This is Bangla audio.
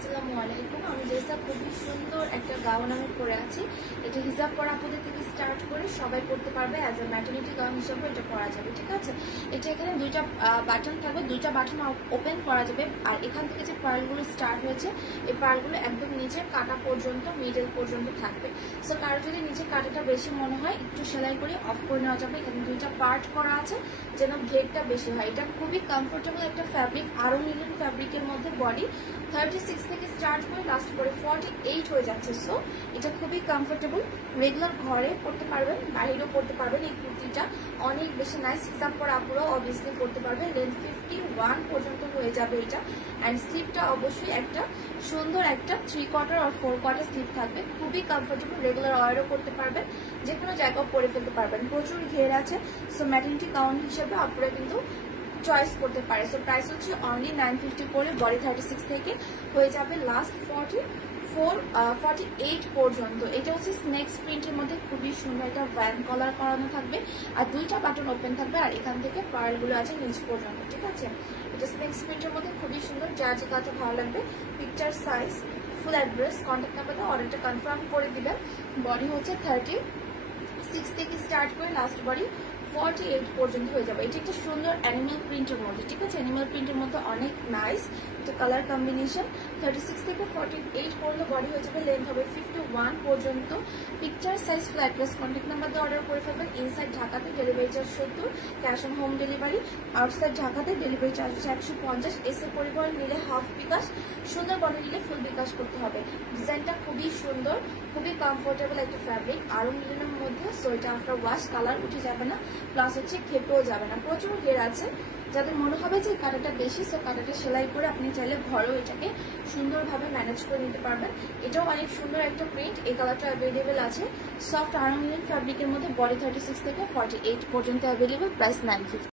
আসসালামু আলাইকুম। আমি জেসা খুবই সুন্দর একটা গাউন আমি পরে আছি। এটা হিজাব পরা আপুদের থেকে স্টার্ট করে সবাই পরতে পারবে। অ্যাজ এ ম্যাটারনিটি গাউন হিসাবে এটা পরা যাবে, ঠিক আছে। এটা এখানে দুইটা বাটন থাকবে, দুইটা বাটন ওপেন করা যাবে। আর এখান থেকে যে পার্লগুলো স্টার্ট হয়েছে, এই পার্লগুলো একদম নিচের কাটা পর্যন্ত, মিডল পর্যন্ত থাকবে। সো কারো যদি নিচের কাটাটা বেশি মনে হয়, একটু সেলাই করে অফ করে নেওয়া যাবে। এখানে দুইটা পার্ট করা আছে যেন ঘেরটা বেশি হয়। এটা খুবই কমফোর্টেবল একটা ফ্যাব্রিক, আরো লিনেন ফ্যাব্রিকের মধ্যে। বডি 36 থেকে স্টার্ট করে লাস্ট করে 48 হয়ে যাচ্ছে। সো এটা খুবই কমফোর্টেবল, রেগুলার ঘরে পড়তে পারবেন, বাইরেও পড়তে পারবেন। এই কুর্তিটা অনেক বেশি নাইস, হিসাব পরা আপুরাও অবভিয়াসলি পড়তে পারবেন। লেন্থ 51 পর্যন্ত হয়ে যাবে এটা। অ্যান্ড স্লিপটা অবশ্যই একটা সুন্দর একটা 3/4 আর 4/4 স্লিপ থাকবে। খুবই কমফোর্টেবল, রেগুলার ওয়ারও করতে পারবেন, যে কোনো জায়গাও পরে ফেলতে পারবেন। প্রচুর ঘের আছে। সো ম্যাটারনিটি গাউন হিসেবে আপুরা কিন্তু চয়েস করতে পারে। সো প্রাইস হচ্ছে অনলি 950 করে। বডি 36 থেকে হয়ে যাবে লাস্ট 48 পর্যন্ত। এটা হচ্ছে স্নেক্স প্রিন্টের মধ্যে খুবই সুন্দর একটা ভ্যান কলার করানো থাকবে, আর দুইটা বাটন ওপেন থাকবে। আর এখান থেকে পার্লগুলো আছে নিচ পর্যন্ত, ঠিক আছে। এটা স্নেক্স প্রিন্টের মধ্যে খুবই সুন্দর। যার যে কাজটা ভালো লাগবে, picture size, full address, contact নাম্বারে অর্ডারটা কনফার্ম করে দিবেন। বডি হচ্ছে 36 থেকে স্টার্ট করে লাস্ট বডি 48 পর্যন্ত হয়ে যাবে। এটা একটা সুন্দর অ্যানিমাল প্রিন্টের মধ্যে, ঠিক আছে। অ্যানিমাল প্রিন্টের মধ্যে অনেক নাইস একটা কালার কম্বিনেশন। 36 থেকে 48 পর্যন্ত বডি হয়ে যাবে। লেন্থ হবে 51 পর্যন্ত। Picture size, flat plus contact number দিয়ে অর্ডার করে ফেলবেন। ইনসাইড ঢাকাতে delivery charge 70, cash on home delivery. Outside ঢাকাতে ডেলিভারি চার্জ 150। এসে পরিবহন নিলে হাফ বিকাশ, সুন্দরবনে নিলে ফুল বিকাশ করতে হবে। ডিজাইনটা খুবই সুন্দর, খুবই কমফোর্টেবল একটা ফ্যাব্রিক, আরো লিনেনের মধ্যে। সো এটা আফটার ওয়াশ কালার উঠে যাবে না, প্লাস হচ্ছে খেপেও যাবে না। প্রচুর ঘের আছে। যাদের মনে হবে যে কাটাটা বেশি, সো কাটাটা সেলাই করে আপনি চাইলে ঘরেও এটাকে সুন্দরভাবে ম্যানেজ করে নিতে পারবেন। এটাও অনেক সুন্দর একটা প্রিন্ট। এই কালারটা অ্যাভেলেবেল আছে। সফট আয়রন লিনেন ফ্যাব্রিকের মধ্যে। বডি 36 থেকে 48 পর্যন্ত অ্যাভেলেবেল। প্রাইস 950।